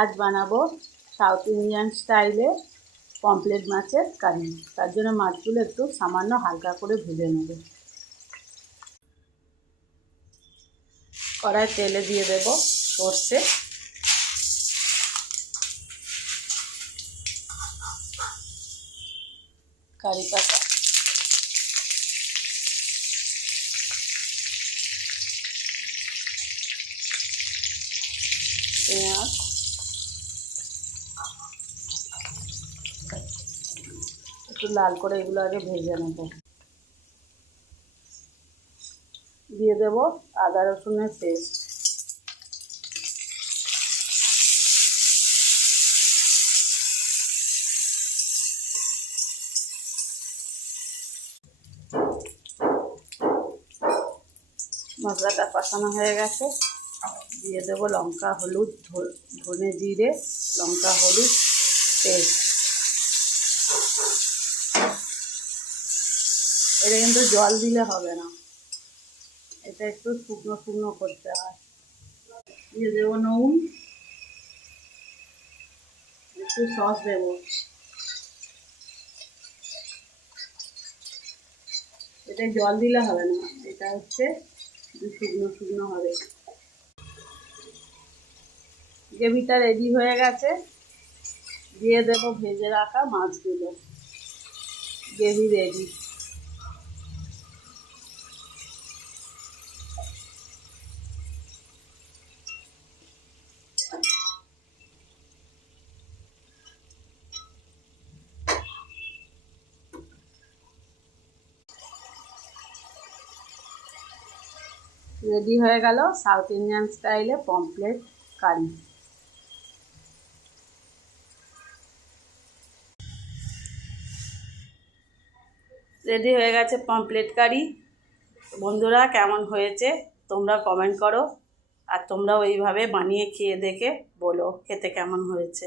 आज বানাবো south Indian স্টাইলে পমফ্রেট মাছের কারি। তার জন্য মাছগুলো একটু সামান্য হালকা করে ভেজে নেব। কড়াই তেলে দিয়ে দেব সর্ষে, কারি পাতা, পেঁয়াজ, একটু লাল করে এগুলো আগে ভেজে নেব। দিয়ে দেব আদা রসুনের পেস্ট, মশলাটা কষানো হয়ে গেছে। দিয়ে দেবো লঙ্কা হলুদ, ধনে জিরে, লঙ্কা হলুদ পেস্ট। এটা কিন্তু জল দিলে হবে না, এটা একটু শুকনো শুকনো করতে হয়। দিয়ে দেবো নুন, একটু সস দেবো। এটা জল দিলে হবে না, এটা হচ্ছে শুকনো শুকনো হবে। গ্রেভিটা রেডি হয়ে গেছে। দিয়ে দেবো ভেজে রাখা মাছগুলো। Gravy ready. রেডি হয়ে গেল সাউথ ইন্ডিয়ান স্টাইলে পমফ্রেট কারি। রেডি হয়ে গেছে পমফ্রেট কারি। বন্ধুরা, কেমন হয়েছে তোমরা কমেন্ট করো, আর তোমরাও এইভাবে বানিয়ে খেয়ে দেখে বলো খেতে কেমন হয়েছে।